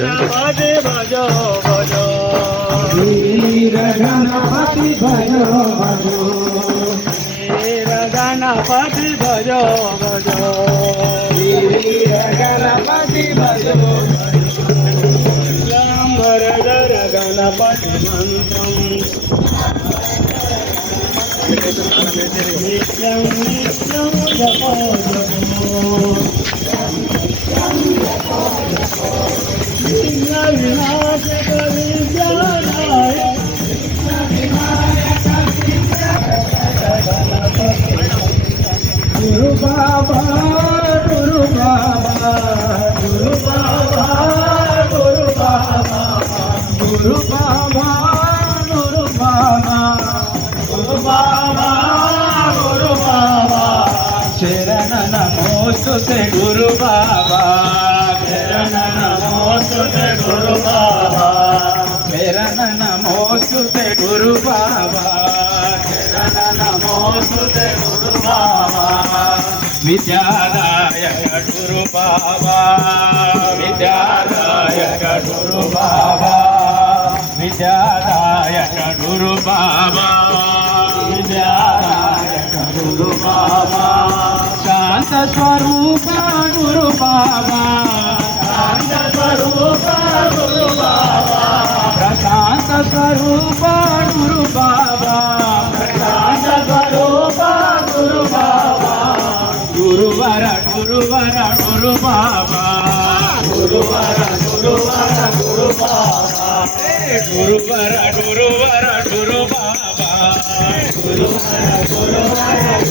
गणपति भजो भजो वीर गणपति भजो भजो वीर गणपति भजो भजो वीर गणपति भजो लंबरधर गणपति मंत्रम नित्यं नित्यं जपो जपो विनाशक विद्यालय गुरु बाबा गुरु बाबा गुरु बाबा गुरु बाबा गुरु बाबा गुरु बाबा गुरु बाबा गुरु बाबा शरण नमोस्तुते गुरु बाबा शरण नमोस्तुते गुरु बाबा शरण नमोस्तुते गुरु बाबा शरण नमोस्तुते गुरु बाबा विद्यादायक गुरु बाबा विद्यादायक गुरु बाबा विद्यादायक गुरु बाबा विद्यादायक गुरु बाबा शांत स्वरूप गुरु बाबा शांत स्वरूप गुरु बाबा प्रशांत स्वरूप गुरु बाबा प्रशांत स्वरूप गुरु बाबा गुरुवर गुरुवर गुरु बाबा गुरुवर गुरुवर गुरु बाबा गुरुवर गुरुवर गुरु बाबा गुरुवर